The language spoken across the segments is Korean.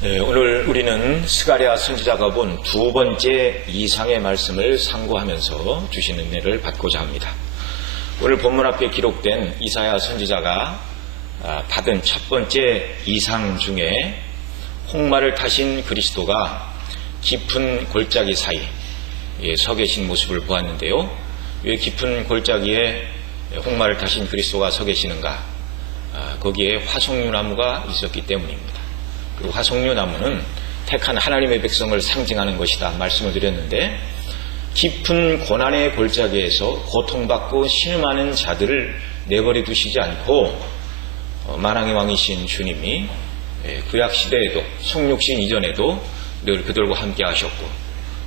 오늘 우리는 스가랴 선지자가 본 두 번째 이상의 말씀을 상고하면서 주신 은혜를 받고자 합니다. 오늘 본문 앞에 기록된 이사야 선지자가 받은 첫 번째 이상 중에 홍마를 타신 그리스도가 깊은 골짜기 사이에 서 계신 모습을 보았는데요. 이 깊은 골짜기에 홍마를 타신 그리스도가 서 계시는가? 거기에 화석류 나무가 있었기 때문입니다. 그 화석류 나무는 택한 하나님의 백성을 상징하는 것이다 말씀을 드렸는데, 깊은 고난의 골짜기에서 고통받고 신음하는 자들을 내버려 두시지 않고 만왕의 왕이신 주님이 구약 시대에도 성육신 이전에도 늘 그들과 함께 하셨고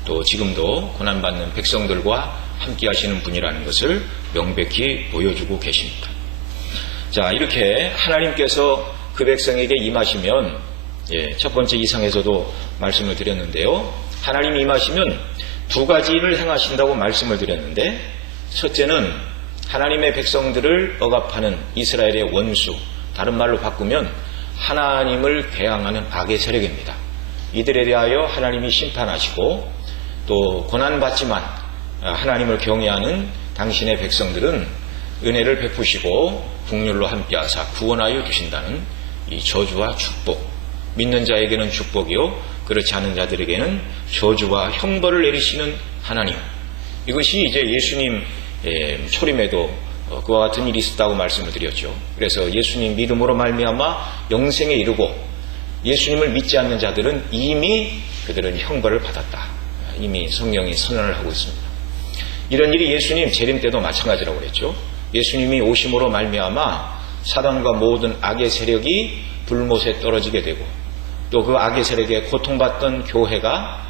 또 지금도 고난받는 백성들과 함께 하시는 분이라는 것을 명백히 보여주고 계십니다. 자, 이렇게 하나님께서 그 백성에게 임하시면, 첫 번째 이상에서도 말씀을 드렸는데요. 하나님이 임하시면 두 가지를 행하신다고 말씀을 드렸는데, 첫째는 하나님의 백성들을 억압하는 이스라엘의 원수, 다른 말로 바꾸면 하나님을 대항하는 악의 세력입니다. 이들에 대하여 하나님이 심판하시고, 또 고난받지만 하나님을 경외하는 당신의 백성들은 은혜를 베푸시고 국률로 함께하사 구원하여 주신다는 이 저주와 축복, 믿는 자에게는 축복이요 그렇지 않은 자들에게는 저주와 형벌을 내리시는 하나님, 이것이 이제 예수님 초림에도 그와 같은 일이 있었다고 말씀을 드렸죠. 그래서 예수님 믿음으로 말미암아 영생에 이르고 예수님을 믿지 않는 자들은 이미 그들은 형벌을 받았다. 이미 성령이 선언을 하고 있습니다. 이런 일이 예수님 재림 때도 마찬가지라고 그랬죠. 예수님이 오심으로 말미암아 사단과 모든 악의 세력이 불못에 떨어지게 되고, 또 그 악의 세력에 고통받던 교회가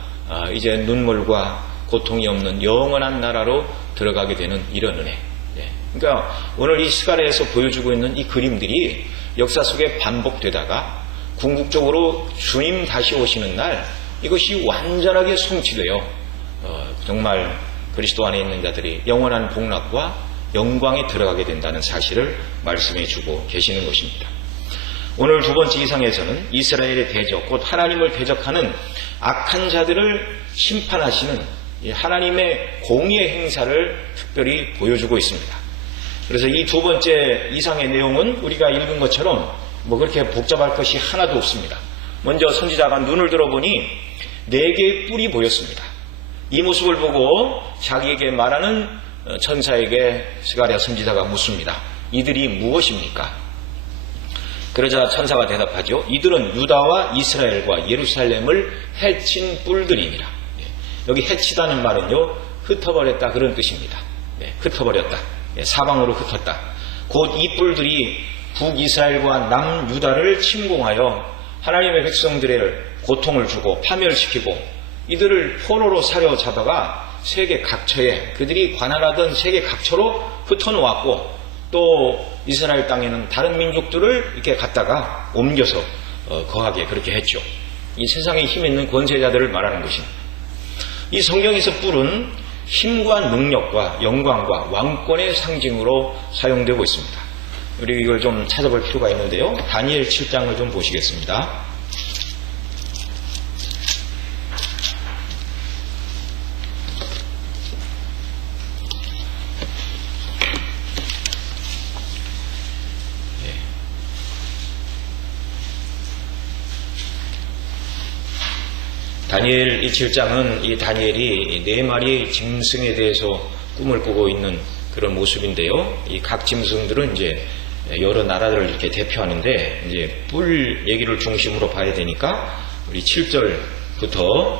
이제 눈물과 고통이 없는 영원한 나라로 들어가게 되는 이런 은혜. 그러니까 오늘 이 스가랴에서 보여주고 있는 이 그림들이 역사 속에 반복되다가 궁극적으로 주님 다시 오시는 날 이것이 완전하게 성취되어 정말 그리스도 안에 있는 자들이 영원한 복락과 영광에 들어가게 된다는 사실을 말씀해 주고 계시는 것입니다. 오늘 두 번째 이상에서는 이스라엘의 대적, 곧 하나님을 대적하는 악한 자들을 심판하시는 하나님의 공의의 행사를 특별히 보여주고 있습니다. 그래서 이 두 번째 이상의 내용은 우리가 읽은 것처럼 그렇게 복잡할 것이 하나도 없습니다. 먼저 선지자가 눈을 들어보니 4개의 뿔이 보였습니다. 이 모습을 보고 자기에게 말하는 천사에게 스가랴 선지자가 묻습니다. 이들이 무엇입니까? 그러자 천사가 대답하죠. 이들은 유다와 이스라엘과 예루살렘을 해친 뿔들이니라. 여기 해치다는 말은요, 흩어버렸다 그런 뜻입니다. 흩어버렸다. 사방으로 흩었다. 곧 이 뿔들이 북이스라엘과 남유다를 침공하여 하나님의 백성들의 고통을 주고 파멸시키고 이들을 포로로 사로잡아가 세계 각처에 그들이 관할하던 세계 각처로 흩어놓았고, 또 이스라엘 땅에는 다른 민족들을 이렇게 갖다가 옮겨서 거하게 그렇게 했죠. 이 세상에 힘 있는 권세자들을 말하는 것입니다. 이 성경에서 뿔은 힘과 능력과 영광과 왕권의 상징으로 사용되고 있습니다. 우리 이걸 좀 찾아볼 필요가 있는데요. 다니엘 7장을 좀 보시겠습니다. 다니엘 이 7장은 이 다니엘이 4마리 짐승에 대해서 꿈을 꾸고 있는 그런 모습인데요. 이 각 짐승들은 이제 여러 나라들을 이렇게 대표하는데, 이제 뿔 얘기를 중심으로 봐야 되니까 우리 7절부터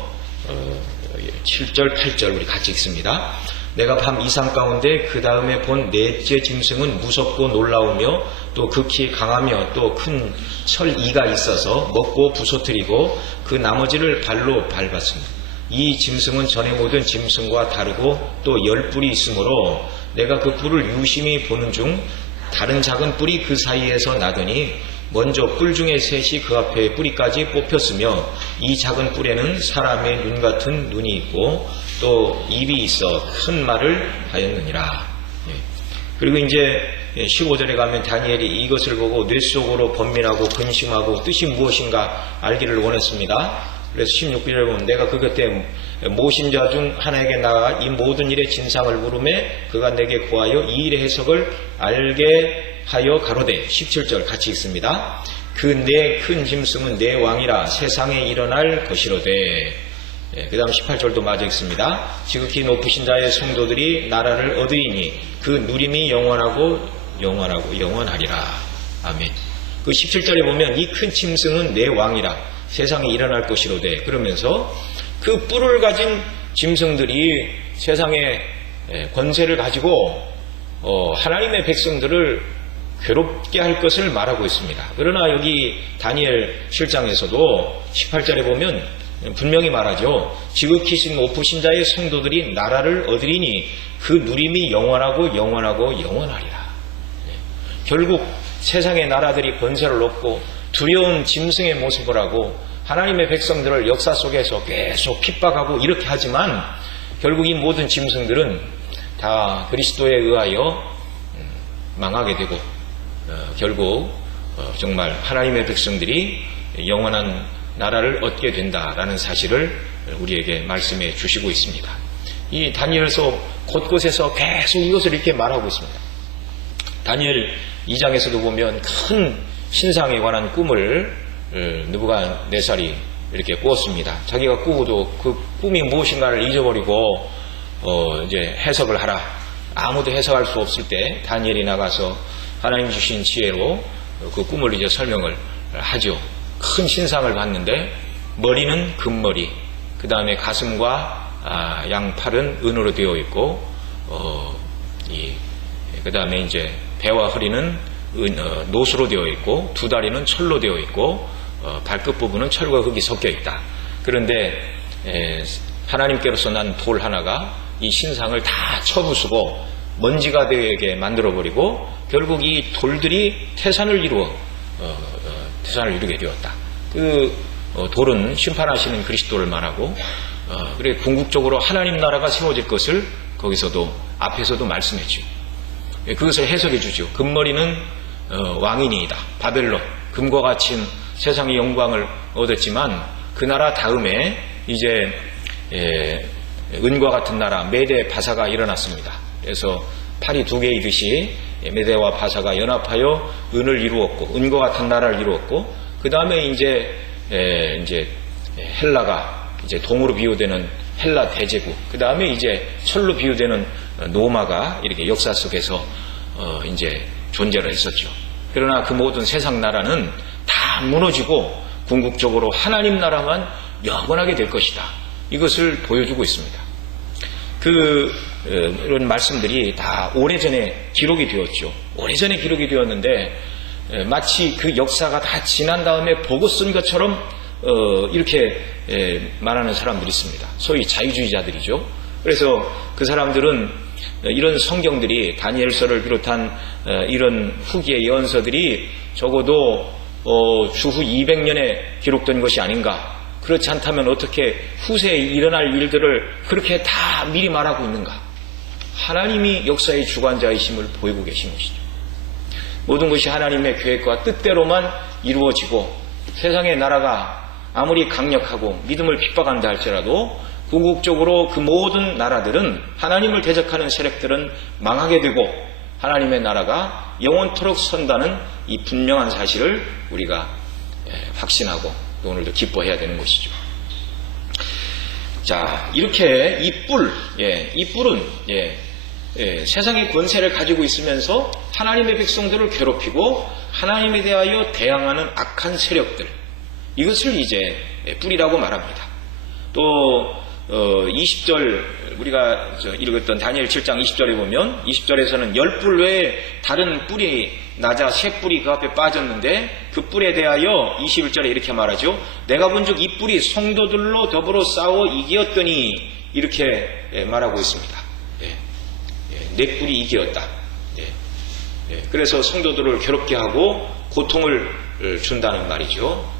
7절, 8절 우리 같이 읽습니다. 내가 밤 이상 가운데 그 다음에 본 넷째 짐승은 무섭고 놀라우며 또 극히 강하며 또 큰 철이가 있어서 먹고 부서뜨리고 그 나머지를 발로 밟았습니다. 이 짐승은 전에 모든 짐승과 다르고 또 10뿔이 있으므로 내가 그 뿔을 유심히 보는 중 다른 작은 뿔이 그 사이에서 나더니 먼저 뿔 중에 셋이 그 앞에 뿌리까지 뽑혔으며 이 작은 뿔에는 사람의 눈 같은 눈이 있고 또 입이 있어 큰 말을 하였느니라. 그리고 이제 15절에 가면 다니엘이 이것을 보고 뇌 속으로 번민하고 근심하고 뜻이 무엇인가 알기를 원했습니다. 그래서 16절에 보면 내가 그 곁에 모신 자 중 하나에게 나가 이 모든 일의 진상을 물음에 그가 내게 구하여 이 일의 해석을 알게 하여 가로되 17절 같이 읽습니다. 그 내 큰 짐승은 내 왕이라 세상에 일어날 것이로되. 그 다음 18절도 마저 읽습니다. 지극히 높으신 자의 성도들이 나라를 얻으리니 그 누림이 영원하고 영원하리라. 아멘. 그 17절에 보면 이 큰 짐승은 내 왕이라 세상에 일어날 것이로되 그러면서 그 뿔을 가진 짐승들이 세상에 권세를 가지고 하나님의 백성들을 괴롭게 할 것을 말하고 있습니다. 그러나 여기 다니엘 7장에서도 18절에 보면 분명히 말하죠. 지극히 높으신 자의 성도들이 나라를 얻으리니 그 누림이 영원하리라. 결국 세상의 나라들이 권세를 얻고 두려운 짐승의 모습을 하고 하나님의 백성들을 역사 속에서 계속 핍박하고 이렇게 하지만 결국 이 모든 짐승들은 다 그리스도에 의하여 망하게 되고 결국 정말 하나님의 백성들이 영원한 나라를 얻게 된다라는 사실을 우리에게 말씀해 주시고 있습니다. 이 다니엘서 곳곳에서 계속 이것을 이렇게 말하고 있습니다. 다니엘 2장에서도 보면 큰 신상에 관한 꿈을 느부갓네살이 이렇게 꾸었습니다. 자기가 꾸고도 그 꿈이 무엇인가를 잊어버리고 이제 해석을 하라. 아무도 해석할 수 없을 때 다니엘이 나가서 하나님 주신 지혜로 그 꿈을 이제 설명을 하죠. 큰 신상을 봤는데 머리는 금머리, 그 다음에 가슴과 양팔은 은으로 되어 있고 그 다음에 이제 배와 허리는 노수로 되어 있고 두 다리는 철로 되어 있고 발끝 부분은 철과 흙이 섞여 있다. 그런데 하나님께로서 난 돌 하나가 이 신상을 다 쳐부수고 먼지가 되게 만들어버리고 결국 이 돌들이 태산을 이루게 되었다. 그 돌은 심판하시는 그리스도를 말하고 그래 궁극적으로 하나님 나라가 세워질 것을 거기서도 앞에서도 말씀했죠. 그것을 해석해 주죠. 금머리는 왕이니이다. 바벨론 금과 같이 세상의 영광을 얻었지만 그 나라 다음에 이제 은과 같은 나라 메대 바사가 일어났습니다. 그래서 팔이 두 개이듯이 메대와 바사가 연합하여 은을 이루었고 은과 같은 나라를 이루었고 그 다음에 이제 헬라가 이제 동으로 비유되는 헬라 대제국 그 다음에 이제 철로 비유되는 로마가 이렇게 역사 속에서 이제 존재를 했었죠. 그러나 그 모든 세상 나라는 다 무너지고 궁극적으로 하나님 나라만 영원하게 될 것이다. 이것을 보여주고 있습니다. 이런 말씀들이 다 오래전에 기록이 되었죠. 오래전에 기록이 되었는데 마치 그 역사가 다 지난 다음에 보고 쓴 것처럼 이렇게 말하는 사람들이 있습니다. 소위 자유주의자들이죠. 그래서 그 사람들은 이런 성경들이 다니엘서를 비롯한 이런 후기의 예언서들이 적어도 주후 200년에 기록된 것이 아닌가. 그렇지 않다면 어떻게 후세에 일어날 일들을 그렇게 다 미리 말하고 있는가. 하나님이 역사의 주관자이심을 보이고 계신 것이죠. 모든 것이 하나님의 계획과 뜻대로만 이루어지고 세상의 나라가 아무리 강력하고 믿음을 핍박한다 할지라도 궁극적으로 그 모든 나라들은 하나님을 대적하는 세력들은 망하게 되고 하나님의 나라가 영원토록 선다는 이 분명한 사실을 우리가 확신하고 오늘도 기뻐해야 되는 것이죠. 자, 이렇게 이 뿔은 세상의 권세를 가지고 있으면서 하나님의 백성들을 괴롭히고 하나님에 대하여 대항하는 악한 세력들, 이것을 이제 뿔이라고 말합니다. 또 20절 우리가 읽었던 다니엘 7장 20절에 보면 20절에서는 10뿔 외에 다른 뿔이 나자 새 뿔이 그 앞에 빠졌는데 그 뿔에 대하여 21절에 이렇게 말하죠. 내가 본즉 이 뿔이 성도들로 더불어 싸워 이기었더니 이렇게 말하고 있습니다. 네 뿔이 이기었다. 그래서 성도들을 괴롭게 하고 고통을 준다는 말이죠.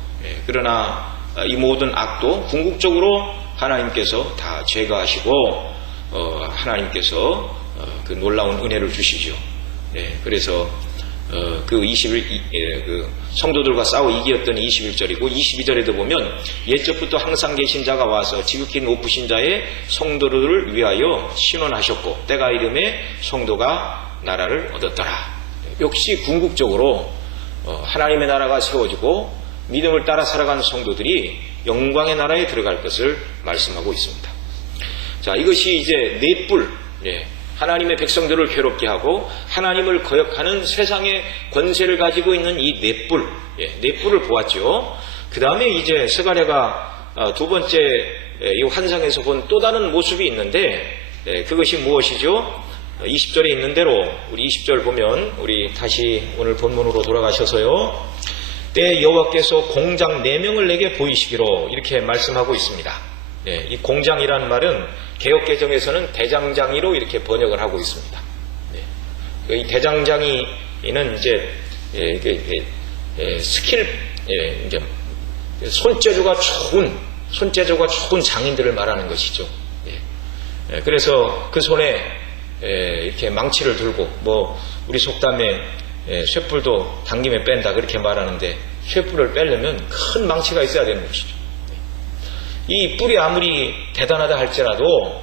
그러나 이 모든 악도 궁극적으로 하나님께서 다 제거하시고 하나님께서 그 놀라운 은혜를 주시죠. 그래서 그 성도들과 싸워 이겼던 21절이고 22절에도 보면 옛적부터 항상 계신 자가 와서 지극히 높으신 자의 성도를 위하여 신원하셨고 때가 이름에 성도가 나라를 얻었더라. 역시 궁극적으로 하나님의 나라가 세워지고 믿음을 따라 살아가는 성도들이 영광의 나라에 들어갈 것을 말씀하고 있습니다. 자, 이것이 이제 네 뿔, 하나님의 백성들을 괴롭게 하고 하나님을 거역하는 세상의 권세를 가지고 있는 이 네 뿔, 네 뿔을 보았죠. 그 다음에 이제 스가랴가 두 번째 이 환상에서 본 또 다른 모습이 있는데 그것이 무엇이죠? 20절에 있는 대로 우리 20절 보면 우리 다시 오늘 본문으로 돌아가셔서요. 때 여호와께서 공장 4명을 내게 보이시기로 이렇게 말씀하고 있습니다. 이 공장이라는 말은 개역개정에서는 대장장이로 이렇게 번역을 하고 있습니다. 이 대장장이는 이제 스킬, 이제 손재주가 좋은 장인들을 말하는 것이죠. 그래서 그 손에 이렇게 망치를 들고 우리 속담에 쇠뿔도 당김에 뺀다 그렇게 말하는데 쇠뿔을 빼려면 큰 망치가 있어야 되는 것이죠. 이 뿔이 아무리 대단하다 할지라도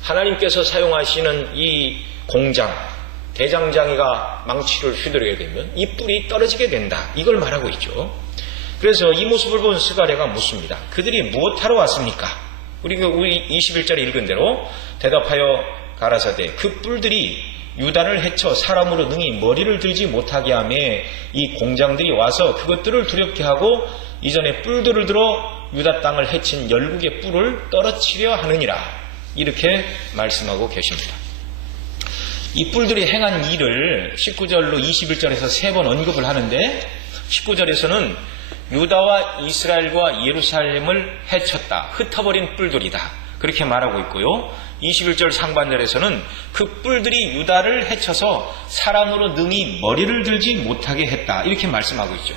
하나님께서 사용하시는 이 공장 대장장이가 망치를 휘두르게 되면 이 뿔이 떨어지게 된다. 이걸 말하고 있죠. 그래서 이 모습을 본 스가랴가 묻습니다. 그들이 무엇하러 왔습니까? 우리 21절에 읽은 대로 대답하여 가라사대 그 뿔들이 유다를 해쳐 사람으로 능히 머리를 들지 못하게 하며 이 공장들이 와서 그것들을 두렵게 하고 이전에 뿔들을 들어 유다 땅을 해친 열국의 뿔을 떨어치려 하느니라. 이렇게 말씀하고 계십니다. 이 뿔들이 행한 일을 19절로 21절에서 3번 언급을 하는데 19절에서는 유다와 이스라엘과 예루살렘을 해쳤다. 흩어버린 뿔들이다. 그렇게 말하고 있고요. 21절 상반절에서는 그 뿔들이 유다를 해쳐서 사람으로 능히 머리를 들지 못하게 했다. 이렇게 말씀하고 있죠.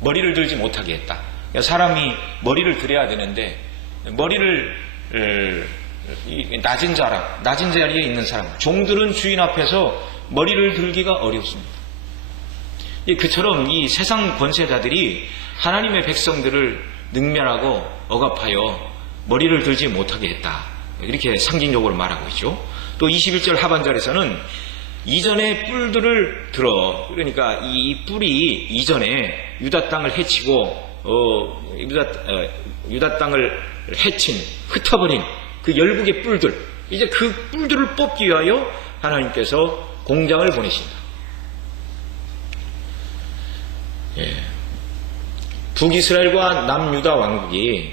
머리를 들지 못하게 했다. 사람이 머리를 들어야 되는데 머리를 낮은 자리에 있는 사람, 종들은 주인 앞에서 머리를 들기가 어렵습니다. 그처럼 이 세상 권세자들이 하나님의 백성들을 능멸하고 억압하여 머리를 들지 못하게 했다. 이렇게 상징적으로 말하고 있죠. 또 21절 하반절에서는 이전에 뿔들을 들어, 그러니까 이 뿔이 이전에 유다 땅을 해치고 유다 땅을 해친 흩어버린 그 열국의 뿔들, 이제 그 뿔들을 뽑기 위하여 하나님께서 공장을 보내신다. 북이스라엘과 남유다 왕국이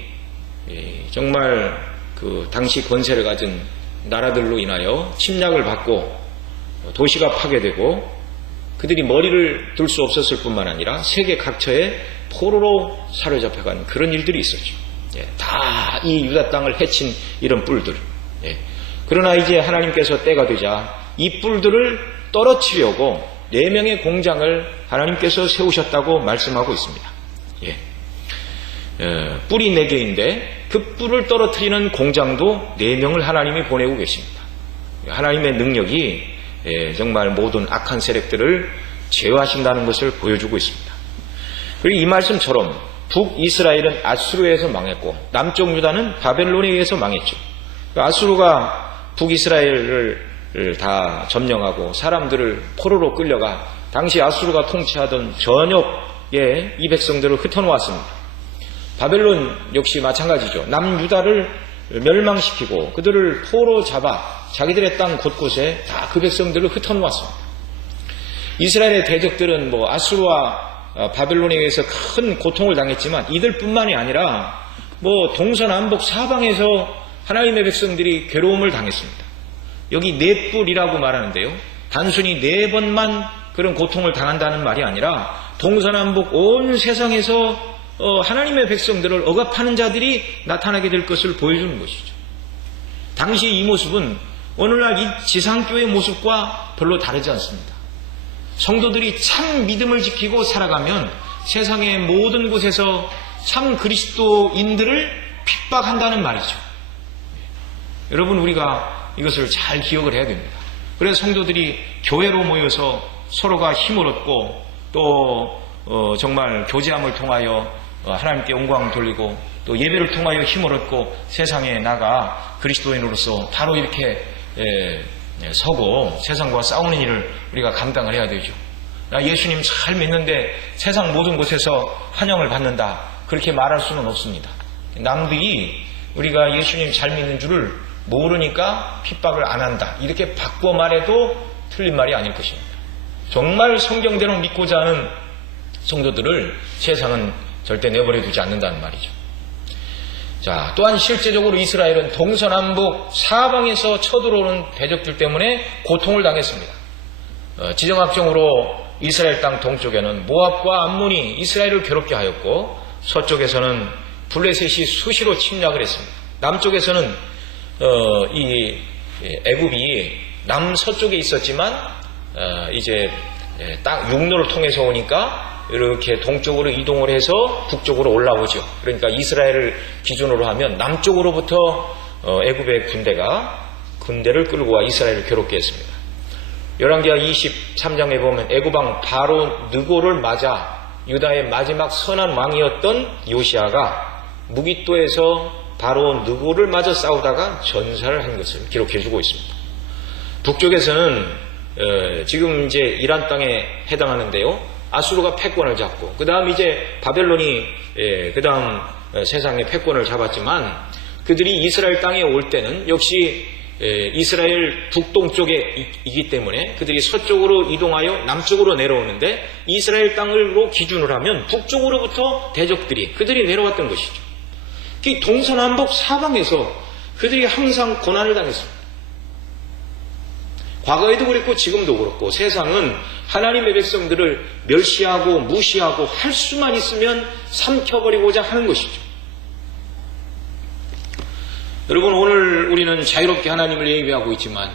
정말 그 당시 권세를 가진 나라들로 인하여 침략을 받고 도시가 파괴되고 그들이 머리를 들 수 없었을 뿐만 아니라 세계 각처에 포로로 사로잡혀간 그런 일들이 있었죠. 다 이 유다 땅을 해친 이런 뿔들. 그러나 이제 하나님께서 때가 되자 이 뿔들을 떨어뜨리려고 4명의 공장을 하나님께서 세우셨다고 말씀하고 있습니다. 뿔이 4개인데 그 뿔을 떨어뜨리는 공장도 4명을 하나님이 보내고 계십니다. 하나님의 능력이 정말 모든 악한 세력들을 제어하신다는 것을 보여주고 있습니다. 그리고 이 말씀처럼 북이스라엘은 아수르에서 망했고 남쪽 유다는 바벨론에 의해서 망했죠. 아수르가 북이스라엘을 다 점령하고 사람들을 포로로 끌려가 당시 아수르가 통치하던 전역에 이 백성들을 흩어놓았습니다. 바벨론 역시 마찬가지죠. 남유다를 멸망시키고 그들을 포로 잡아 자기들의 땅 곳곳에 다 그 백성들을 흩어놓았습니다. 이스라엘의 대적들은 아수르와 바벨론에 의해서 큰 고통을 당했지만 이들뿐만이 아니라 동서남북 사방에서 하나님의 백성들이 괴로움을 당했습니다. 여기 4뿔이라고 말하는데요. 단순히 4번만 그런 고통을 당한다는 말이 아니라 동서남북 온 세상에서 하나님의 백성들을 억압하는 자들이 나타나게 될 것을 보여주는 것이죠. 당시 이 모습은 오늘날 이 지상교의 모습과 별로 다르지 않습니다. 성도들이 참 믿음을 지키고 살아가면 세상의 모든 곳에서 참 그리스도인들을 핍박한다는 말이죠. 여러분, 우리가 이것을 잘 기억을 해야 됩니다. 그래서 성도들이 교회로 모여서 서로가 힘을 얻고 또 정말 교제함을 통하여 하나님께 영광 돌리고 또 예배를 통하여 힘을 얻고 세상에 나가 그리스도인으로서 바로 이렇게 서고 세상과 싸우는 일을 우리가 감당을 해야 되죠. 나 예수님 잘 믿는데 세상 모든 곳에서 환영을 받는다, 그렇게 말할 수는 없습니다. 남들이 우리가 예수님 잘 믿는 줄을 모르니까 핍박을 안 한다, 이렇게 바꿔 말해도 틀린 말이 아닐 것입니다. 정말 성경대로 믿고자 하는 성도들을 세상은 절대 내버려 두지 않는다는 말이죠. 자, 또한 실제적으로 이스라엘은 동서남북 사방에서 쳐들어오는 대적들 때문에 고통을 당했습니다. 지정학적으로 이스라엘 땅 동쪽에는 모압과 암몬이 이스라엘을 괴롭게 하였고, 서쪽에서는 블레셋이 수시로 침략을 했습니다. 남쪽에서는 이 애굽이 남서쪽에 있었지만 이제 땅 육로를 통해서 오니까 이렇게 동쪽으로 이동을 해서 북쪽으로 올라오죠. 그러니까 이스라엘을 기준으로 하면 남쪽으로부터 애굽의 군대를 끌고 와 이스라엘을 괴롭게 했습니다. 열왕기하 23장에 보면 애굽왕 바로 느고를 맞아 유다의 마지막 선한 왕이었던 요시아가 무깃도에서 바로 느고를 맞아 싸우다가 전사를 한 것을 기록해주고 있습니다. 북쪽에서는 지금 이제 이란 땅에 해당하는데요, 아수르가 패권을 잡고 그 다음 이제 바벨론이 그 다음 세상에 패권을 잡았지만, 그들이 이스라엘 땅에 올 때는 역시 이스라엘 북동쪽에 있기 때문에 그들이 서쪽으로 이동하여 남쪽으로 내려오는데, 이스라엘 땅으로 기준을 하면 북쪽으로부터 대적들이 그들이 내려왔던 것이죠. 이 동서남북 사방에서 그들이 항상 고난을 당했습니다. 과거에도 그랬고 지금도 그렇고, 세상은 하나님의 백성들을 멸시하고 무시하고 할 수만 있으면 삼켜버리고자 하는 것이죠. 여러분, 오늘 우리는 자유롭게 하나님을 예배하고 있지만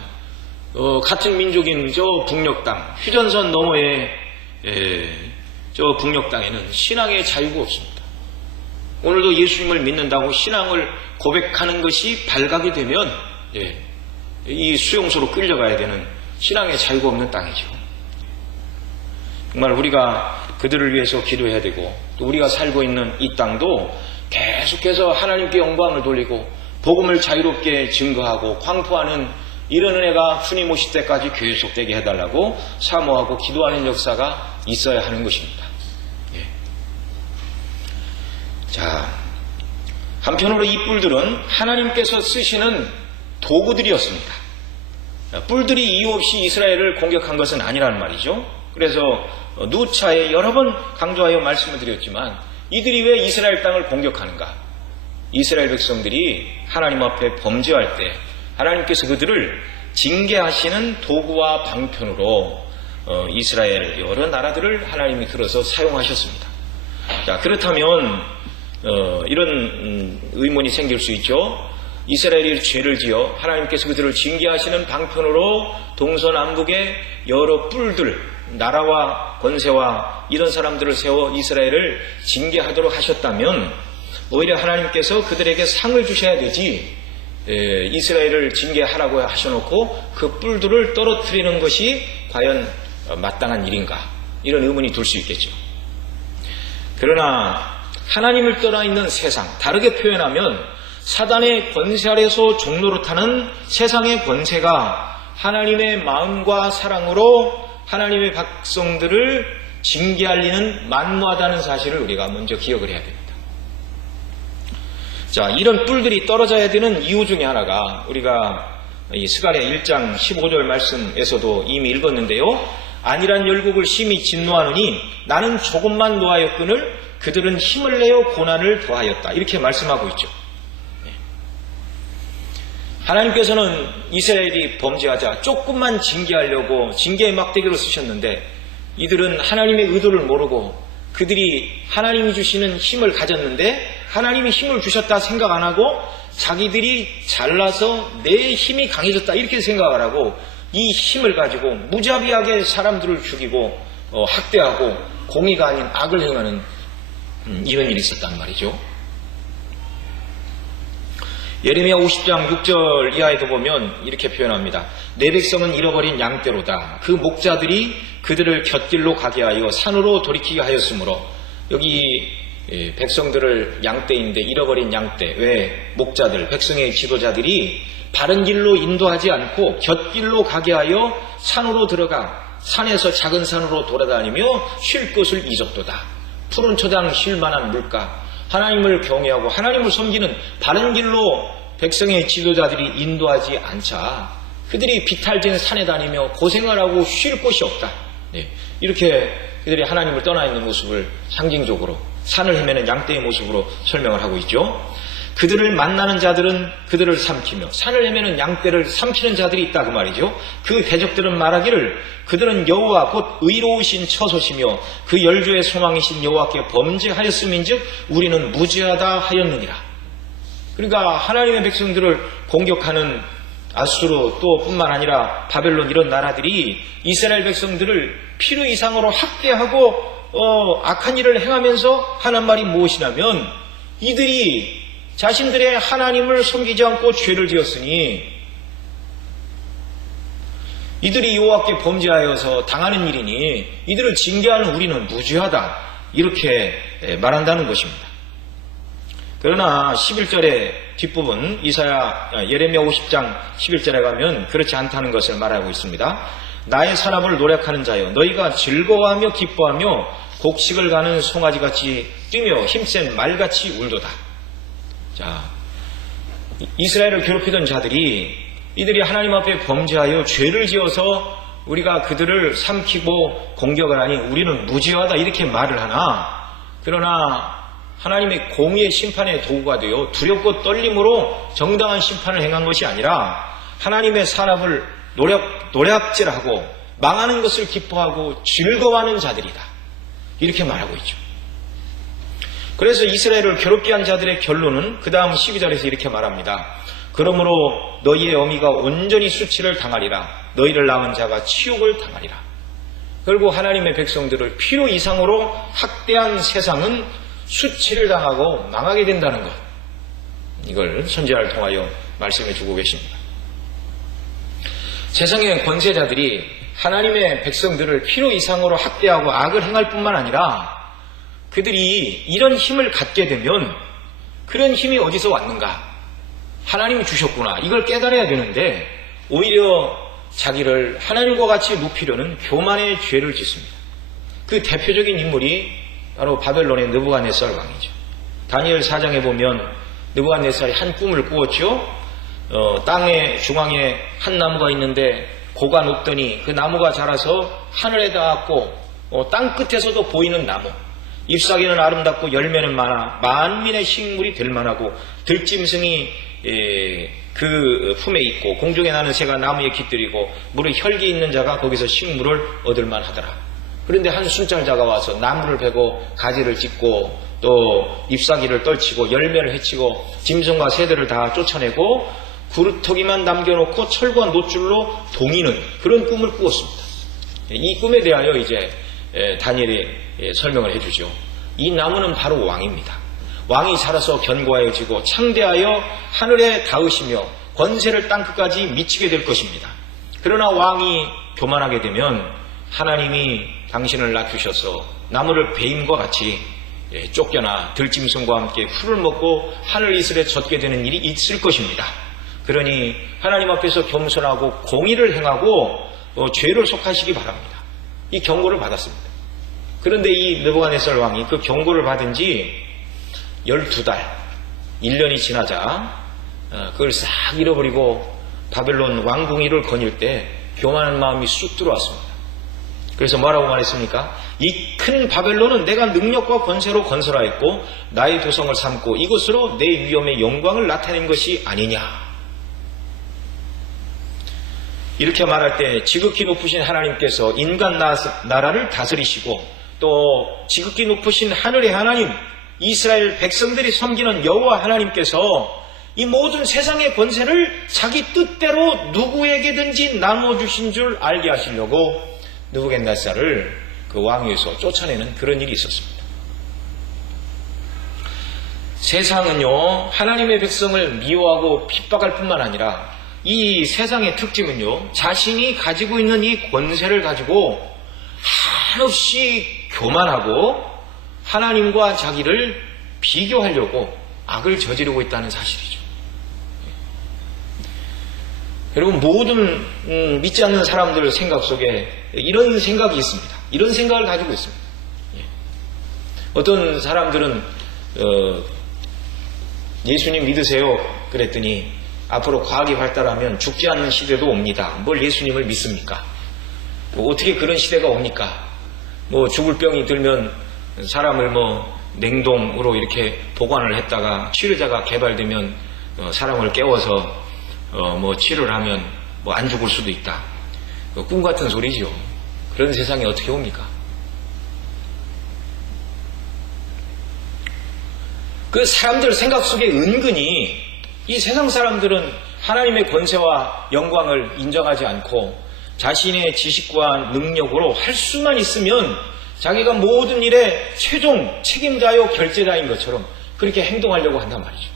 같은 민족인 저 북녘 땅, 휴전선 너머의 저 북녘 땅에는 신앙의 자유가 없습니다. 오늘도 예수님을 믿는다고 신앙을 고백하는 것이 발각이 되면 이 수용소로 끌려가야 되는 신앙의 자유가 없는 땅이죠. 정말 우리가 그들을 위해서 기도해야 되고, 또 우리가 살고 있는 이 땅도 계속해서 하나님께 영광을 돌리고 복음을 자유롭게 증거하고 광포하는 이런 은혜가 주님 오실 때까지 계속되게 해달라고 사모하고 기도하는 역사가 있어야 하는 것입니다. 자, 한편으로 이 뿔들은 하나님께서 쓰시는 도구들이었습니다. 뿔들이 이유 없이 이스라엘을 공격한 것은 아니라는 말이죠. 그래서 누차에 여러 번 강조하여 말씀을 드렸지만, 이들이 왜 이스라엘 땅을 공격하는가? 이스라엘 백성들이 하나님 앞에 범죄할 때 하나님께서 그들을 징계하시는 도구와 방편으로 이스라엘 여러 나라들을 하나님이 들어서 사용하셨습니다. 자, 그렇다면 이런 의문이 생길 수 있죠. 이스라엘이 죄를 지어 하나님께서 그들을 징계하시는 방편으로 동서남북의 여러 뿔들, 나라와 권세와 이런 사람들을 세워 이스라엘을 징계하도록 하셨다면 오히려 하나님께서 그들에게 상을 주셔야 되지, 이스라엘을 징계하라고 하셔놓고 그 뿔들을 떨어뜨리는 것이 과연 마땅한 일인가, 이런 의문이 들 수 있겠죠. 그러나 하나님을 떠나 있는 세상, 다르게 표현하면 사단의 권세 아래서 종노릇하는 세상의 권세가 하나님의 마음과 사랑으로 하나님의 백성들을 징계할 리는 만무하다는 사실을 우리가 먼저 기억을 해야 됩니다. 자, 이런 뿔들이 떨어져야 되는 이유 중에 하나가 우리가 이 스가랴 1장 15절 말씀에서도 이미 읽었는데요. 안일한 열국을 심히 진노하느니 나는 조금만 노하였거늘 그들은 힘을 내어 고난을 더하였다. 이렇게 말씀하고 있죠. 하나님께서는 이스라엘이 범죄하자 조금만 징계하려고 징계의 막대기로 쓰셨는데, 이들은 하나님의 의도를 모르고 그들이 하나님이 주시는 힘을 가졌는데 하나님이 힘을 주셨다 생각 안 하고 자기들이 잘나서 내 힘이 강해졌다 이렇게 생각을 하고 이 힘을 가지고 무자비하게 사람들을 죽이고 학대하고 공의가 아닌 악을 행하는 이런 일이 있었단 말이죠. 예레미야 50장 6절 이하에도 보면 이렇게 표현합니다. 내 백성은 잃어버린 양떼로다. 그 목자들이 그들을 곁길로 가게 하여 산으로 돌이키게 하였으므로, 여기 백성들을 양떼인데 잃어버린 양떼, 왜 목자들, 백성의 지도자들이 바른 길로 인도하지 않고 곁길로 가게 하여 산으로 들어가 산에서 작은 산으로 돌아다니며 쉴 곳을 잊었도다. 푸른 초장 쉴 만한 물가, 하나님을 경외하고 하나님을 섬기는 바른 길로 백성의 지도자들이 인도하지 않자 그들이 비탈진 산에 다니며 고생을 하고 쉴 곳이 없다. 이렇게 그들이 하나님을 떠나 있는 모습을 상징적으로 산을 헤매는 양떼의 모습으로 설명을 하고 있죠. 그들을 만나는 자들은 그들을 삼키며 산을 헤매는 양떼를 삼키는 자들이 있다 그 말이죠. 그 대적들은 말하기를 그들은 여호와 곧 의로우신 처소시며 그 열조의 소망이신 여호와께 범죄하였음인즉 우리는 무죄하다 하였느니라. 그러니까 하나님의 백성들을 공격하는 아수르 또 뿐만 아니라 바벨론 이런 나라들이 이스라엘 백성들을 필요 이상으로 학대하고 악한 일을 행하면서 하는 말이 무엇이냐면 이들이 자신들의 하나님을 섬기지 않고 죄를 지었으니 이들이 여호와께 범죄하여서 당하는 일이니 이들을 징계하는 우리는 무죄하다, 이렇게 말한다는 것입니다. 그러나 11절의 뒷부분 예레미야 50장 11절에 가면 그렇지 않다는 것을 말하고 있습니다. 나의 사람을 노력하는 자여, 너희가 즐거워하며 기뻐하며 곡식을 가는 송아지같이 뛰며 힘센 말같이 울도다. 자, 이스라엘을 괴롭히던 자들이 이들이 하나님 앞에 범죄하여 죄를 지어서 우리가 그들을 삼키고 공격을 하니 우리는 무죄하다, 이렇게 말을 하나, 그러나 하나님의 공의의 심판의 도구가 되어 두렵고 떨림으로 정당한 심판을 행한 것이 아니라 하나님의 사람을 노략질하고 망하는 것을 기뻐하고 즐거워하는 자들이다, 이렇게 말하고 있죠. 그래서 이스라엘을 괴롭게 한 자들의 결론은 그 다음 12절에서 이렇게 말합니다. 그러므로 너희의 어미가 온전히 수치를 당하리라. 너희를 낳은 자가 치욕을 당하리라. 결국 하나님의 백성들을 필요 이상으로 학대한 세상은 수치를 당하고 망하게 된다는 것, 이걸 선지자를 통하여 말씀해 주고 계십니다. 세상의 권세자들이 하나님의 백성들을 필요 이상으로 학대하고 악을 행할 뿐만 아니라 그들이 이런 힘을 갖게 되면 그런 힘이 어디서 왔는가? 하나님이 주셨구나, 이걸 깨달아야 되는데 오히려 자기를 하나님과 같이 높이려는 교만의 죄를 짓습니다. 그 대표적인 인물이 바로 바벨론의 느부갓네살 왕이죠. 다니엘 4장에 보면 느부갓네살이 한 꿈을 꾸었죠. 땅의 중앙에 한 나무가 있는데 고가 높더니 그 나무가 자라서 하늘에 닿았고 땅 끝에서도 보이는 나무, 잎사귀는 아름답고 열매는 많아 만민의 식물이 될 만하고 들짐승이 그 품에 있고 공중에 나는 새가 나무에 깃들이고 물에 혈기 있는 자가 거기서 식물을 얻을 만하더라. 그런데 한 순찰자가 와서 나무를 베고 가지를 찢고 또 잎사귀를 떨치고 열매를 해치고 짐승과 새들을 다 쫓아내고 구루터기만 남겨놓고 철과 노줄로 동이는 그런 꿈을 꾸었습니다. 이 꿈에 대하여 이제 다니엘이 설명을 해주죠. 이 나무는 바로 왕입니다. 왕이 자라서 견고하여지고 창대하여 하늘에 닿으시며 권세를 땅끝까지 미치게 될 것입니다. 그러나 왕이 교만하게 되면 하나님이 당신을 낮추셔서 나무를 베임과 같이 쫓겨나 들짐승과 함께 풀을 먹고 하늘 이슬에 젖게 되는 일이 있을 것입니다. 그러니 하나님 앞에서 겸손하고 공의를 행하고 죄를 속하시기 바랍니다. 이 경고를 받았습니다. 그런데 이 느부갓네살 왕이 그 경고를 받은 지 12달, 1년이 지나자 그걸 싹 잃어버리고 바벨론 왕궁위를 거닐 때 교만한 마음이 쑥 들어왔습니다. 그래서 뭐라고 말했습니까? 이 큰 바벨론은 내가 능력과 권세로 건설하였고 나의 도성을 삼고 이곳으로 내 위엄의 영광을 나타낸 것이 아니냐. 이렇게 말할 때 지극히 높으신 하나님께서 인간 나라를 다스리시고 또 지극히 높으신 하늘의 하나님, 이스라엘 백성들이 섬기는 여호와 하나님께서 이 모든 세상의 권세를 자기 뜻대로 누구에게든지 나눠주신 줄 알게 하시려고 느부갓네살을 그 왕위에서 쫓아내는 그런 일이 있었습니다. 세상은요, 하나님의 백성을 미워하고 핍박할 뿐만 아니라 이 세상의 특징은요, 자신이 가지고 있는 이 권세를 가지고 한없이 교만하고 하나님과 자기를 비교하려고 악을 저지르고 있다는 사실이죠. 여러분, 모든 믿지 않는 사람들 생각 속에 이런 생각이 있습니다. 이런 생각을 가지고 있습니다. 어떤 사람들은 예수님 믿으세요 그랬더니 앞으로 과학이 발달하면 죽지 않는 시대도 옵니다. 뭘 예수님을 믿습니까? 어떻게 그런 시대가 옵니까? 죽을 병이 들면 사람을 냉동으로 이렇게 보관을 했다가 치료자가 개발되면 사람을 깨워서 치료를 하면 안 죽을 수도 있다. 꿈 같은 소리죠. 그런 세상이 어떻게 옵니까? 그 사람들 생각 속에 은근히 이 세상 사람들은 하나님의 권세와 영광을 인정하지 않고 자신의 지식과 능력으로 할 수만 있으면 자기가 모든 일의 최종 책임자요 결제자인 것처럼 그렇게 행동하려고 한단 말이죠.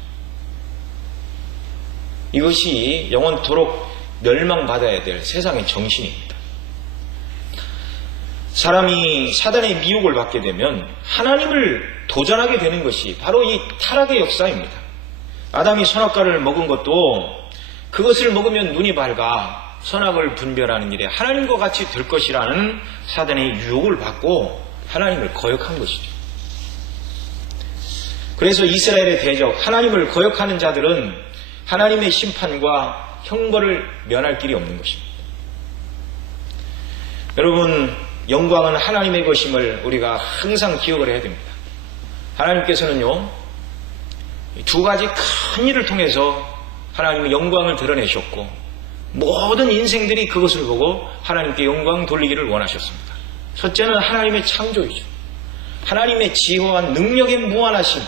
이것이 영원토록 멸망받아야 될 세상의 정신입니다. 사람이 사단의 미혹을 받게 되면 하나님을 도전하게 되는 것이 바로 이 타락의 역사입니다. 아담이 선악과를 먹은 것도 그것을 먹으면 눈이 밝아 선악을 분별하는 일에 하나님과 같이 될 것이라는 사단의 유혹을 받고 하나님을 거역한 것이죠. 그래서 이스라엘의 대적, 하나님을 거역하는 자들은 하나님의 심판과 형벌을 면할 길이 없는 것입니다. 여러분, 영광은 하나님의 것임을 우리가 항상 기억을 해야 됩니다. 하나님께서는요, 두 가지 큰 일을 통해서 하나님의 영광을 드러내셨고 모든 인생들이 그것을 보고 하나님께 영광 돌리기를 원하셨습니다. 첫째는 하나님의 창조이죠. 하나님의 지혜와 능력의 무한하심,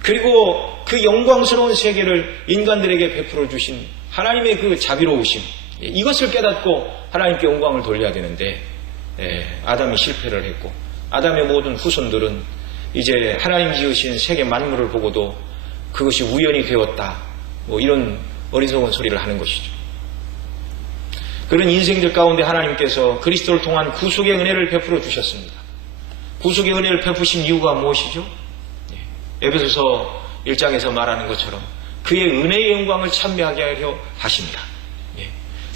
그리고 그 영광스러운 세계를 인간들에게 베풀어 주신 하나님의 그 자비로우심, 이것을 깨닫고 하나님께 영광을 돌려야 되는데 아담이 실패를 했고 아담의 모든 후손들은 이제 하나님 지으신 세계 만물을 보고도 그것이 우연이 되었다, 이런 어리석은 소리를 하는 것이죠. 그런 인생들 가운데 하나님께서 그리스도를 통한 구속의 은혜를 베풀어 주셨습니다. 구속의 은혜를 베푸신 이유가 무엇이죠? 에베소서 1장에서 말하는 것처럼 그의 은혜의 영광을 찬미하게 하려 하십니다.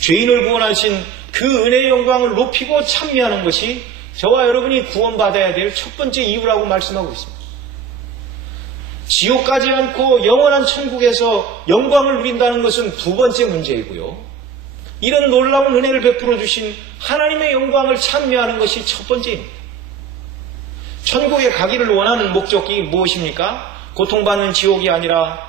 죄인을 구원하신 그 은혜의 영광을 높이고 찬미하는 것이 저와 여러분이 구원받아야 될 첫 번째 이유라고 말씀하고 있습니다. 지옥 가지 않고 영원한 천국에서 영광을 누린다는 것은 두 번째 문제이고요. 이런 놀라운 은혜를 베풀어 주신 하나님의 영광을 찬미하는 것이 첫 번째입니다. 천국에 가기를 원하는 목적이 무엇입니까? 고통받는 지옥이 아니라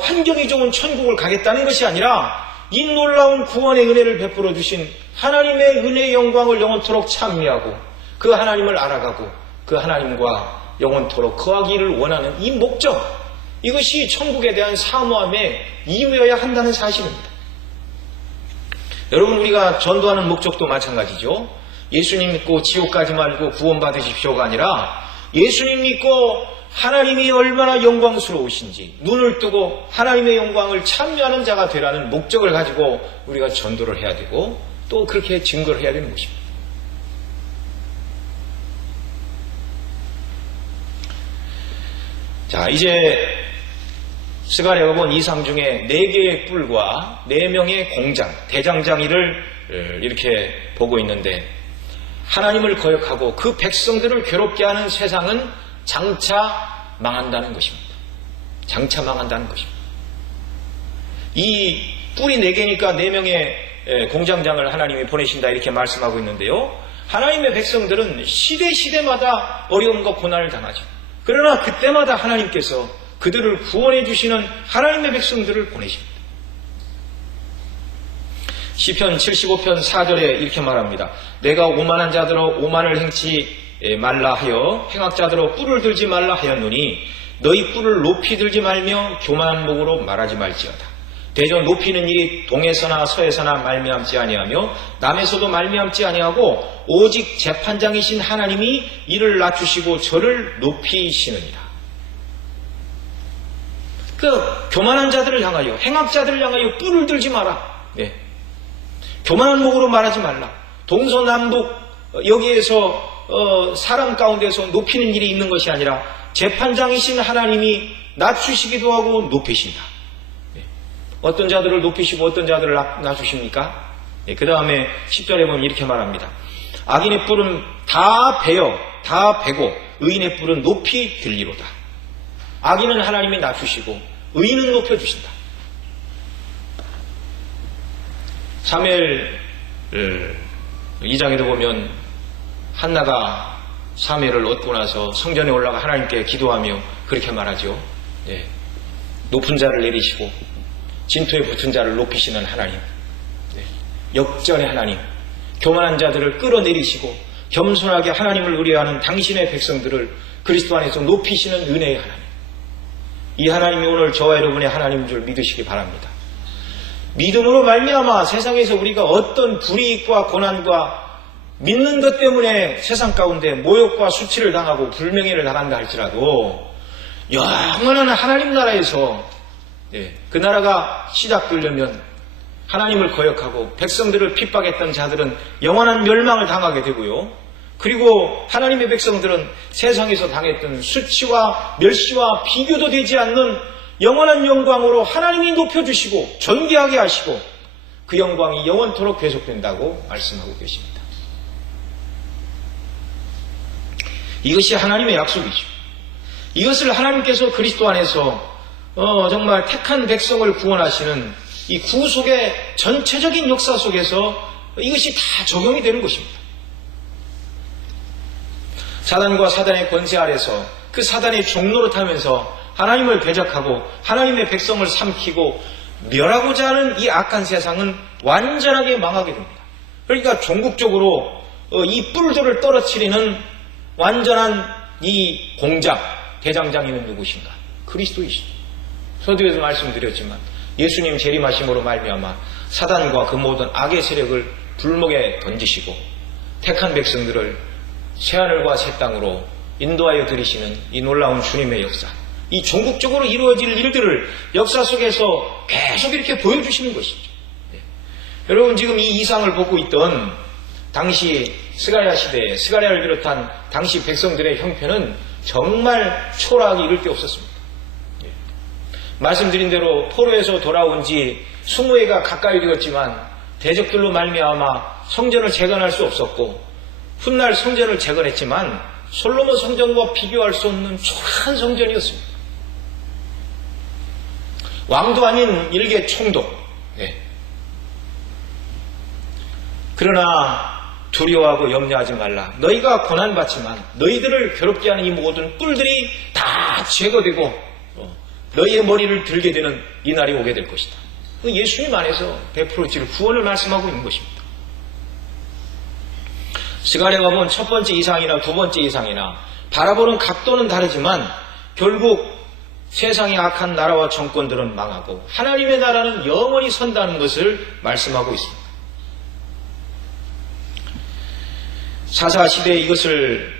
환경이 좋은 천국을 가겠다는 것이 아니라 이 놀라운 구원의 은혜를 베풀어 주신 하나님의 은혜의 영광을 영원토록 찬미하고 그 하나님을 알아가고 그 하나님과 영원토록 거하기를 원하는 이 목적, 이것이 천국에 대한 사모함의 이유여야 한다는 사실입니다. 여러분, 우리가 전도하는 목적도 마찬가지죠. 예수님 믿고 지옥 가지 말고 구원받으십시오가 아니라 예수님 믿고 하나님이 얼마나 영광스러우신지 눈을 뜨고 하나님의 영광을 찬미하는 자가 되라는 목적을 가지고 우리가 전도를 해야 되고 또 그렇게 증거를 해야 되는 것입니다. 자, 이제 스가랴가 본 이상 중에 4개의 뿔과 4명의 공장, 대장장이를 이렇게 보고 있는데 하나님을 거역하고 그 백성들을 괴롭게 하는 세상은 장차 망한다는 것입니다. 장차 망한다는 것입니다. 이 뿔이 4개니까 4명의 공장장을 하나님이 보내신다 이렇게 말씀하고 있는데요. 하나님의 백성들은 시대마다 어려움과 고난을 당하죠. 그러나 그때마다 하나님께서 그들을 구원해 주시는 하나님의 백성들을 보내십니다. 시편 75편 4절에 이렇게 말합니다. 내가 오만한 자들로 오만을 행치 말라 하여 행악자들로 뿔을 들지 말라 하였노니 너희 뿔을 높이 들지 말며 교만한 목으로 말하지 말지어다. 대저 높이는 일이 동에서나 서에서나 말미암지 아니하며 남에서도 말미암지 아니하고 오직 재판장이신 하나님이 이를 낮추시고 저를 높이시느니라. 그 교만한 자들을 향하여, 행악자들을 향하여 뿔을 들지 마라. 네. 교만한 목으로 말하지 말라. 동서남북 여기에서 사람 가운데서 높이는 일이 있는 것이 아니라 재판장이신 하나님이 낮추시기도 하고 높이신다. 네. 어떤 자들을 높이시고 어떤 자들을 낮추십니까? 네. 그 다음에 10절에 보면 이렇게 말합니다. 악인의 뿔은 다 베고 의인의 뿔은 높이 들리로다. 악인은 하나님이 낮추시고 의인은 높여주신다. 사무엘 2장에도 보면 한나가 사무엘을 얻고 나서 성전에 올라가 하나님께 기도하며 그렇게 말하죠. 네. 높은 자를 내리시고 진토에 붙은 자를 높이시는 하나님, 네. 역전의 하나님, 교만한 자들을 끌어내리시고 겸손하게 하나님을 의뢰하는 당신의 백성들을 그리스도 안에서 높이시는 은혜의 하나님. 이 하나님이 오늘 저와 여러분의 하나님인 줄 믿으시기 바랍니다. 믿음으로 말미암아 세상에서 우리가 어떤 불이익과 고난과 믿는 것 때문에 세상 가운데 모욕과 수치를 당하고 불명예를 당한다 할지라도 영원한 하나님 나라에서 그 나라가 시작되려면 하나님을 거역하고 백성들을 핍박했던 자들은 영원한 멸망을 당하게 되고요. 그리고 하나님의 백성들은 세상에서 당했던 수치와 멸시와 비교도 되지 않는 영원한 영광으로 하나님이 높여주시고 존귀하게 하시고 그 영광이 영원토록 계속된다고 말씀하고 계십니다. 이것이 하나님의 약속이죠. 이것을 하나님께서 그리스도 안에서 정말 택한 백성을 구원하시는 이 구속의 전체적인 역사 속에서 이것이 다 적용이 되는 것입니다. 사단과 사단의 권세 아래서 그 사단의 종로로 타면서 하나님을 대적하고 하나님의 백성을 삼키고 멸하고자 하는 이 악한 세상은 완전하게 망하게 됩니다. 그러니까 종국적으로 이 뿔들을 떨어뜨리는 완전한 이 공장 대장장이는 누구신가? 그리스도이시죠. 서두에서 말씀드렸지만 예수님 재림하심으로 말미암아 사단과 그 모든 악의 세력을 불목에 던지시고 택한 백성들을 새하늘과 새 땅으로 인도하여 들이시는 이 놀라운 주님의 역사, 이 종국적으로 이루어질 일들을 역사 속에서 계속 이렇게 보여주시는 것이죠. 네. 여러분 지금 이 이상을 보고 있던 당시 스가랴 시대에 스가랴를 비롯한 당시 백성들의 형편은 정말 초라하기 이를 데 없었습니다. 네. 말씀드린 대로 포로에서 돌아온 지 20해가 가까이 되었지만 대적들로 말미암아 성전을 재건할 수 없었고 훗날 성전을 재건했지만 솔로몬 성전과 비교할 수 없는 초라한 성전이었습니다. 왕도 아닌 일개 총독. 네. 그러나 두려워하고 염려하지 말라. 너희가 고난받지만 너희들을 괴롭게 하는 이 모든 뿔들이 다 제거되고 너희의 머리를 들게 되는 이 날이 오게 될 것이다. 예수님 안에서 베풀어질 구원을 말씀하고 있는 것입니다. 스가랴가 본 첫 번째 이상이나 두 번째 이상이나 바라보는 각도는 다르지만 결국 세상의 악한 나라와 정권들은 망하고 하나님의 나라는 영원히 선다는 것을 말씀하고 있습니다. 사사 시대에 이것을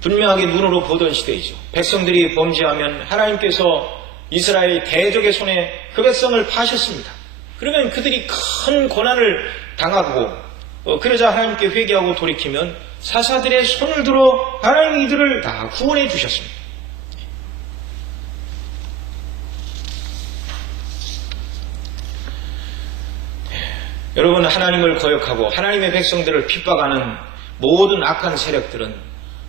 분명하게 눈으로 보던 시대이죠. 백성들이 범죄하면 하나님께서 이스라엘 대적의 손에 그 백성을 파셨습니다. 그러면 그들이 큰 고난을 당하고 그러자 하나님께 회개하고 돌이키면 사사들의 손을 들어 하나님이 이들을 다 구원해 주셨습니다. 여러분 하나님을 거역하고 하나님의 백성들을 핍박하는 모든 악한 세력들은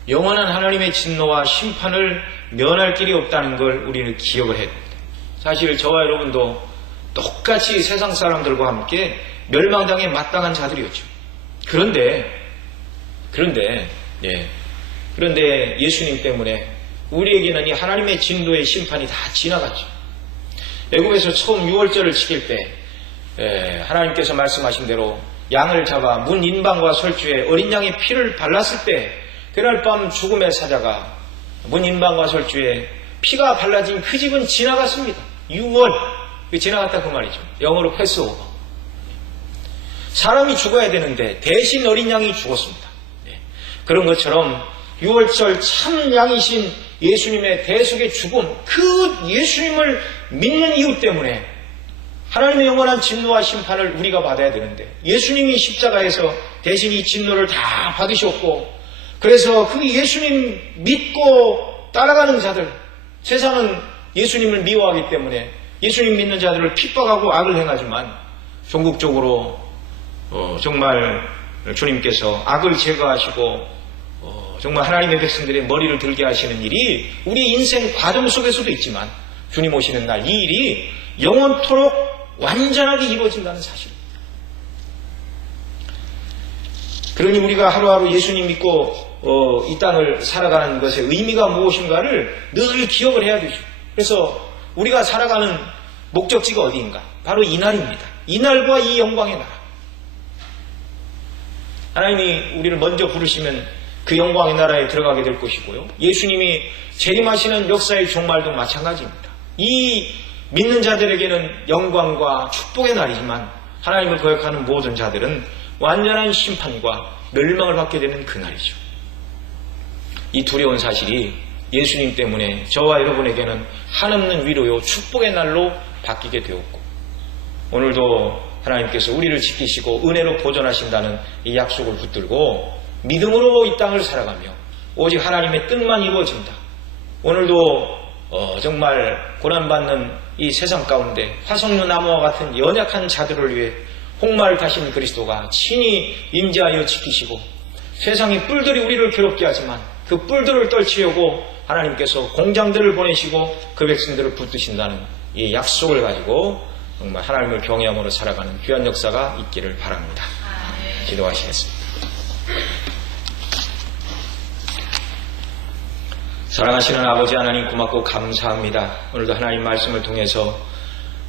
영원한 하나님의 진노와 심판을 면할 길이 없다는 걸 우리는 기억을 해야 됩니다. 사실 저와 여러분도 똑같이 세상 사람들과 함께 멸망당에 마땅한 자들이었죠. 그런데 예수님 때문에 우리에게는 이 하나님의 진노의 심판이 다 지나갔죠. 애굽에서 처음 유월절을 지킬 때 하나님께서 말씀하신 대로 양을 잡아 문 인방과 설주에 어린 양의 피를 발랐을 때 그날 밤 죽음의 사자가 문 인방과 설주에 피가 발라진 그 집은 지나갔습니다. 유월 지나갔다 그 말이죠. 영어로 패스오버. 사람이 죽어야 되는데 대신 어린 양이 죽었습니다. 그런 것처럼 유월절 참 양이신 예수님의 대속의 죽음, 그 예수님을 믿는 이유 때문에 하나님의 영원한 진노와 심판을 우리가 받아야 되는데, 예수님이 십자가에서 대신 이 진노를 다 받으셨고, 그래서 그 예수님 믿고 따라가는 자들, 세상은 예수님을 미워하기 때문에 예수님 믿는 자들을 핍박하고 악을 행하지만, 전국적으로 정말 주님께서 악을 제거하시고 정말 하나님의 백성들의 머리를 들게 하시는 일이 우리 인생 과정 속에서도 있지만, 주님 오시는 날 이 일이 영원토록 완전하게 이루어진다는 사실입니다. 그러니 우리가 하루하루 예수님 믿고 이 땅을 살아가는 것의 의미가 무엇인가를 늘 기억을 해야 되죠. 그래서 우리가 살아가는 목적지가 어디인가? 바로 이 날입니다. 이 날과 이 영광의 나라. 하나님이 우리를 먼저 부르시면 그 영광의 나라에 들어가게 될 것이고요. 예수님이 재림하시는 역사의 종말도 마찬가지입니다. 이 믿는 자들에게는 영광과 축복의 날이지만, 하나님을 거역하는 모든 자들은 완전한 심판과 멸망을 받게 되는 그 날이죠. 이 두려운 사실이 예수님 때문에 저와 여러분에게는 한없는 위로요 축복의 날로 바뀌게 되었고, 오늘도 하나님께서 우리를 지키시고 은혜로 보존하신다는 이 약속을 붙들고 믿음으로 이 땅을 살아가며 오직 하나님의 뜻만 이루어진다. 오늘도 정말 고난받는 이 세상 가운데 화석류 나무와 같은 연약한 자들을 위해 홍마를 타신 그리스도가 친히 임재하여 지키시고, 세상의 뿔들이 우리를 괴롭게 하지만 그 뿔들을 떨치려고 하나님께서 공장들을 보내시고 그 백성들을 붙드신다는 이 약속을 가지고 정말 하나님을 경외함으로 살아가는 귀한 역사가 있기를 바랍니다. 기도하시겠습니다. 사랑하시는 아버지 하나님, 고맙고 감사합니다. 오늘도 하나님 말씀을 통해서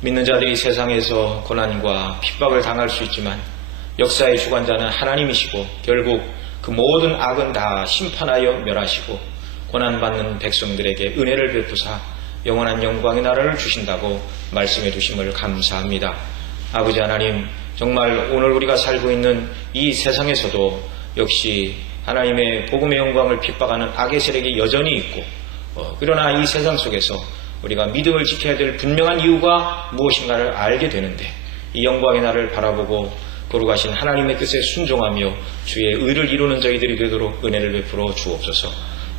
믿는 자들이 세상에서 고난과 핍박을 당할 수 있지만 역사의 주관자는 하나님이시고, 결국 그 모든 악은 다 심판하여 멸하시고 고난받는 백성들에게 은혜를 베푸사 영원한 영광의 나라를 주신다고 말씀해 주심을 감사합니다. 아버지 하나님, 정말 오늘 우리가 살고 있는 이 세상에서도 역시 하나님의 복음의 영광을 핍박하는 악의 세력이 여전히 있고, 그러나 이 세상 속에서 우리가 믿음을 지켜야 될 분명한 이유가 무엇인가를 알게 되는데, 이 영광의 날을 바라보고 거룩하신 하나님의 뜻에 순종하며 주의 의를 이루는 저희들이 되도록 은혜를 베풀어 주옵소서.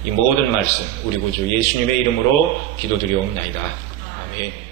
이 모든 말씀 우리 구주 예수님의 이름으로 기도드리옵나이다. 아멘.